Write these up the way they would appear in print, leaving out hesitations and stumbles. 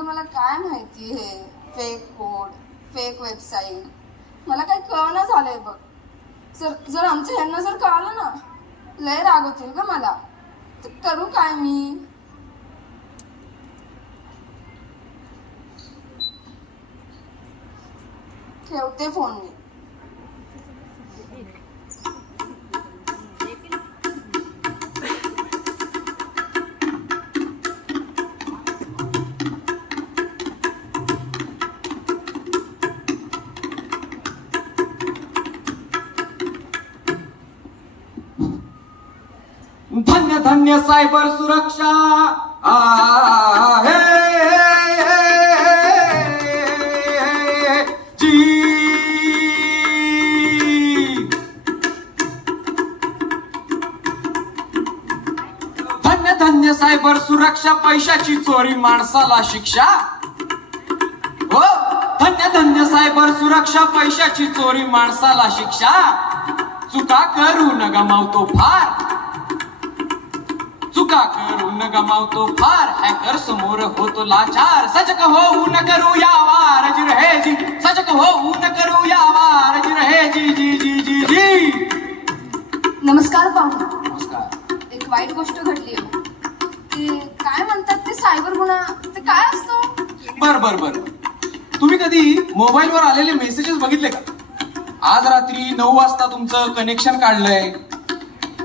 अगं मला काय माहिती हे फेक कोड फेक वेबसाईट मला काही कळणं झालंय बघ. जर आमच्या ह्यांना जर कळालं ना लय राग होतील ग मला. तर करू काय मी? ठेवते फोन मी. धन्य धन्य सायबर सुरक्षा आहे जी. धन्य धन्य सायबर सुरक्षा, पैशाची चोरी माणसाला शिक्षा. हो, धन्य धन्य सायबर सुरक्षा, पैशाची चोरी माणसाला शिक्षा. चुका करून गमावतो फार, चुका करून गमावतो फार. हॅकर समोर होतो लाचार. सजग होऊन करूया वार जी रहे जी, सजग होऊन करूया वार जी रहे जी जी जी जी जी. नमस्कार पाहुणा. नमस्कार. एक वाईट गोष्ट घडली आहे. ते काय म्हणतात ते सायबर गुन्हा, ते काय असतो? बर बर बर, तुम्ही कधी मोबाईलवर आलेले मेसेजेस बघितले का? आज रात्री 9 वाजता तुमचं कनेक्शन काढलंय,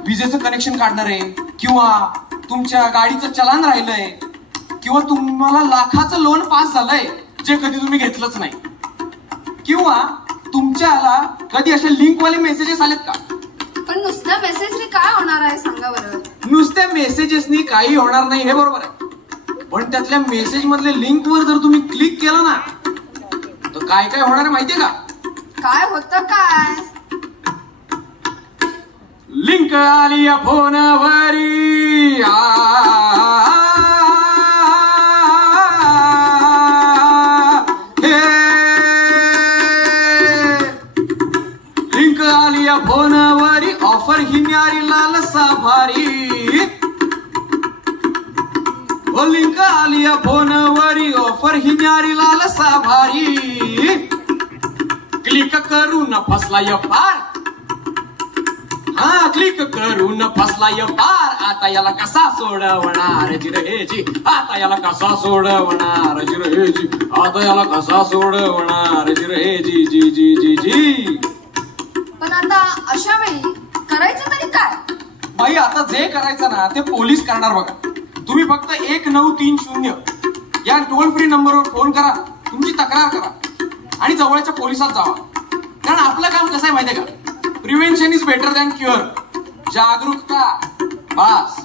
विजेचं कनेक्शन काढणार आहे, किंवा तुमच्या गाडीचं चलान राहिलंय, किंवा तुम्हाला लाखाचं लोन पास झालंय जे कधी तुम्ही घेतलंच नाही, किंवा तुमच्याला कधी अशा लिंकवाले मेसेजेस आलेत का? पण नुसत्या मेसेजने काय होणार आहे सांगा बरं? नुसत्या मेसेजेसनी काही होणार नाही हे बरोबर आहे, पण त्यातल्या मेसेज मधल्या लिंकवर जर तुम्ही क्लिक केलं ना तर काय काय होणार आहे माहितीये का? काय होतं काय? लिंक आली या फोनवरी लिंक आली या फोनवरी, ऑफर ही न्यारी लाल साभारी. ओ लिंक आली या फोनवरी, ऑफर ही न्यारी लाल साभारी. क्लिक करून फसला या पार, हा क्लिक करून फसला या पार. आता याला कसा सोडवणार जी रे जी, आता याला कसा सोडवणार जी रे जी, आता याला कसा सोडवणार जी रे जी जी जी जी जी. पण आता अशा वेळी करायचं तरी काय? बाई आता जे करायचं ना ते पोलीस करणार बघा. तुम्ही फक्त 1930 या टोल फ्री नंबरवर फोन करा, तुमची तक्रार करा आणि जवळच्या पोलिसात जावा. कारण आपलं काम कसं आहे माहितीये का? Prevention is better than cure. जागरूकता बस.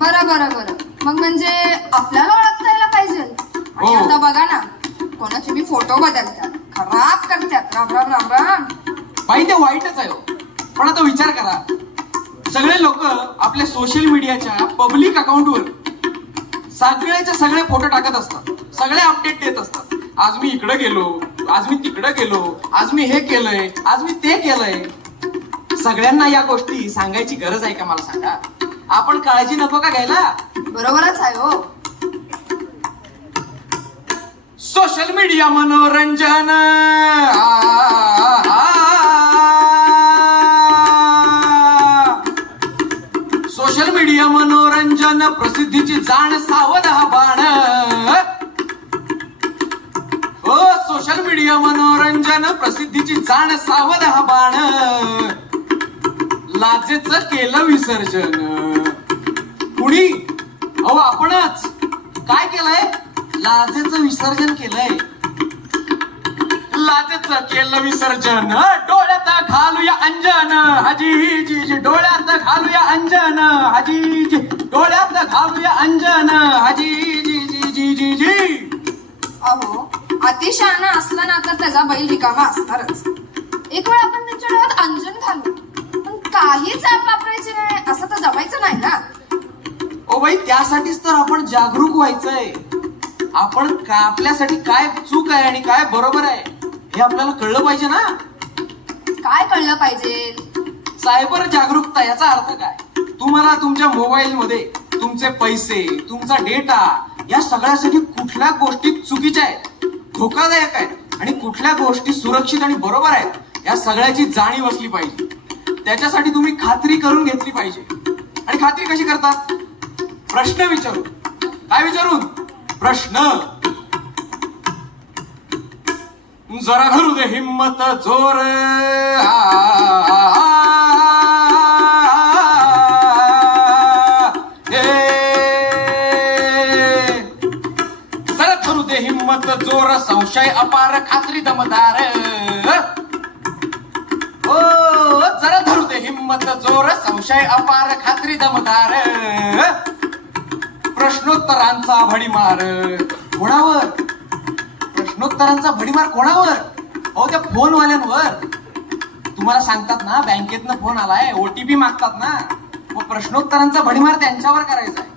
बरं बरं बरं, मग म्हणजे आपल्याला ओळखता यायला पाहिजे. आणि हो. आता बघा ना, कोणाचे बी फोटो बदलतात, खराब करतात. राम राम राम राम. बाई ते वाईटच आहे हो. पण आता विचार करा, सगळे लोक आपल्या सोशल मीडियाच्या पब्लिक अकाउंटवर सगळेचे सगळे फोटो टाकत असतात, सगळे अपडेट देत असतात. आज मी इकडे गेलो, आज मी तिकडे गेलो, आज मी हे केलंय, आज मी ते केलंय. सगळ्यांना या गोष्टी सांगायची गरज आहे का मला सांगा? आपण काळजी नको का घ्यायला? बरोबरच आहे हो. सोशल मीडिया मनोरंजन सोशल मीडिया मनोरंजन, प्रसिद्धीची जाण सावध हा बाण. हो, सोशल मीडिया मनोरंजन, प्रसिद्धीची जाण सावध हा बाण. लाजेच केलं विसर्जन. कुणी? अहो आपणच. काय केलंय? लाजेचं विसर्जन केलंय. लाजेचं केलं विसर्जन. डोळ्यात घालूया अंजन हाजी जी जी, डोळ्यात घालूया अंजन हाजी जी, डोळ्यात घालूया अंजन हाजी जी जी जी जी जी. अहो अतिशहाणा असला ना तर त्याचा बैल रिकामा असणारच. एक वेळ आपण त्यांच्या डोळ्यात अंजन घालू, पण काहीच ऍप वापरायचे नाही असं तर जमायचं नाही ना. ओ बाई, त्यासाठीच तर आपण जागरूक व्हायचंय. आपण आपल्यासाठी काय चूक आहे आणि काय बरोबर आहे हे आपल्याला कळलं पाहिजे ना. काय कळलं पाहिजे? सायबर जागरूकता याचा अर्थ काय? तुम्हाला तुमच्या मोबाईल मध्ये तुमचे पैसे, तुमचा डेटा या सगळ्यासाठी कुठल्या गोष्टी चुकीच्या आहेत, धोकादायक आहेत आणि कुठल्या गोष्टी सुरक्षित आणि बरोबर आहेत, या सगळ्याची जाणीव असली पाहिजे. त्याच्यासाठी तुम्ही खात्री करून घेतली पाहिजे. आणि खात्री कशी करतात? प्रश्न विचारून. काय विचारून? प्रश्न. जरा धरू दे हिम्मत जोर, जरा धरू दे हिम्मत जोर, संशय अपार खात्री दमदार. ओ जरा धरू दे हिम्मत जोर, संशय अपार खात्री दमदार. प्रश्नोत्तरांचा भडीमार कोणावर? प्रश्नोत्तरांचा भडीमार कोणावर? अहो त्या फोनवाल्यांवर. तुम्हाला सांगतात ना बँकेतनं फोन आलाय, ओटीपी मागतात ना, मग प्रश्नोत्तरांचा भडीमार त्यांच्यावर करायचा आहे.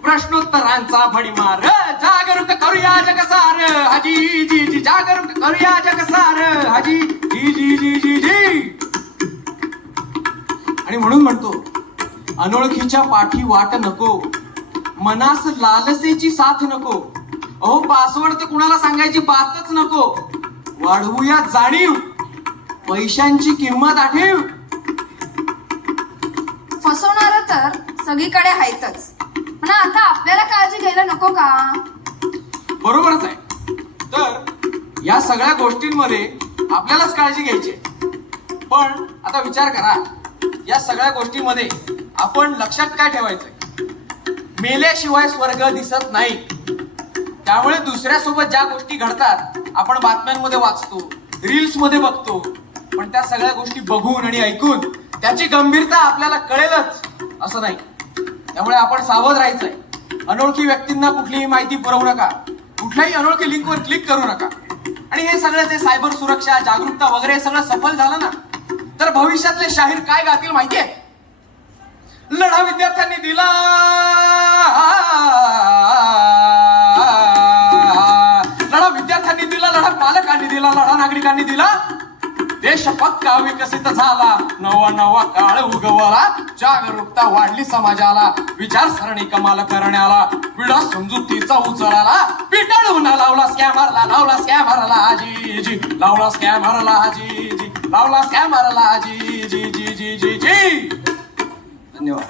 प्रश्नोत्तरांचा भडीमार. जागरूक करूया जगसार, हाजी जी जी. जागरूक करूया जगसार, हाजी जी जी जी जी जी. आणि म्हणून म्हणतो, अनोळखीच्या पाठी वाट नको, मनास लालसेची साथ नको. अहो पासवर्ड तर कुणाला सांगायची बातच नको. वाढवूया जाणीव, पैशांची किंमत आठीव. फसवणार तर सगळीकडे आहेतच, पण आता आपल्याला काळजी घ्यायला नको का? बरोबरच आहे. तर या सगळ्या गोष्टींमध्ये आपल्यालाच काळजी घ्यायची. पण आता विचार करा, या सगळ्या गोष्टींमध्ये आपण लक्षात काय ठेवायचंय? मेल्याशिवाय स्वर्ग दिसत नाही. त्यामुळे दुसऱ्यासोबत ज्या गोष्टी घडतात आपण बातम्यांमध्ये वाचतो, रील्स मध्ये बघतो, पण त्या सगळ्या गोष्टी बघून आणि ऐकून त्याची गंभीरता आपल्याला कळेलच असं नाही. त्यामुळे आपण सावध राहायचंय. अनोळखी व्यक्तींना कुठलीही माहिती पुरवू नका, कुठल्याही अनोळखी लिंकवर क्लिक करू नका. आणि हे सगळं जे सायबर सुरक्षा, जागरूकता वगैरे सगळं सफल झालं ना, तर भविष्यातले शाहीर काय गातील माहितीये? लढा विद्यार्थ्यांनी दिला, लढा विद्यार्थ्यांनी दिला, लढा पालकांनी दिला, लढा नागरिकांनी दिला. देश पक्का विकसित झाला, नवा नवा काळ उगवला, जागरूकता वाढली समाजाला, विचारसरणी कमाल करण्याला, विडा समजुतीचा उचलाला, पिटाळून लावला स्कॅमरला, लावला स्कॅमरला जी जी, लावला स्कॅमरला जी जी, लावला स्कॅमरला जी जी जी जी जी जी. धन्यवाद.